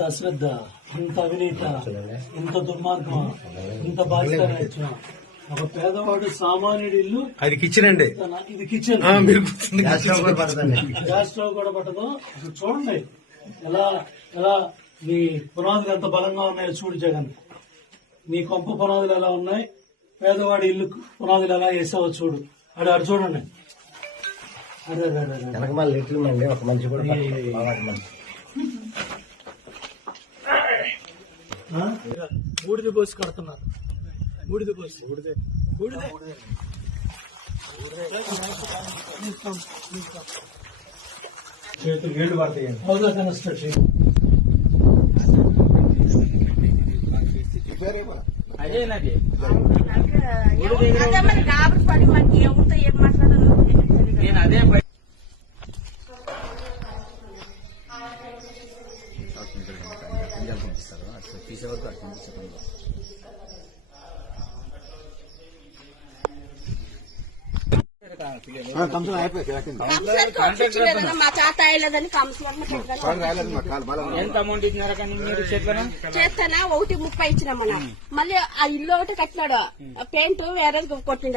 ఇంత అశ్రద్ధ, ఇంత అవినీత, ఇంత దుర్మార్గం, ఇంత బాధ్యత. ఒక పేదవాడు సామాన్యుడి ఇల్లు అది కిచెన్ అండి, ఇది కిచెన్. గ్యాస్ స్టవ్ కూడా పట్టదు. అసలు చూడండి ఎలా ఎలా మీ పునాదులు ఎంత బలంగా ఉన్నాయో చూడు జగన్. నీ కొంప పునాదులు ఎలా ఉన్నాయి, పేదవాడి ఇల్లు పునాదులు ఎలా వేసావో చూడు. అడు చూడండి. అరే ఒక మనిషి కూడా బూడిద పోసి కడుతున్నారు. బూడిద పోసి చేతులు నీళ్లు పడతాయి. హౌదా కన్స్ట్రక్షన్ అదేనది కాబట్టి మనకి ఏముందో ఏం మాట్లాడాలో నేను అదే తీసేవరకు మా చేత అయ్యలేదని ఎంత అమౌంట్ ఇచ్చినారా కానీ మీరు చేస్తానా 1.30 ఇచ్చినామన్నా. మళ్ళీ ఆ ఇల్లు ఒకటి కట్టినాడు, పెయింట్ వేరే కొట్టిండ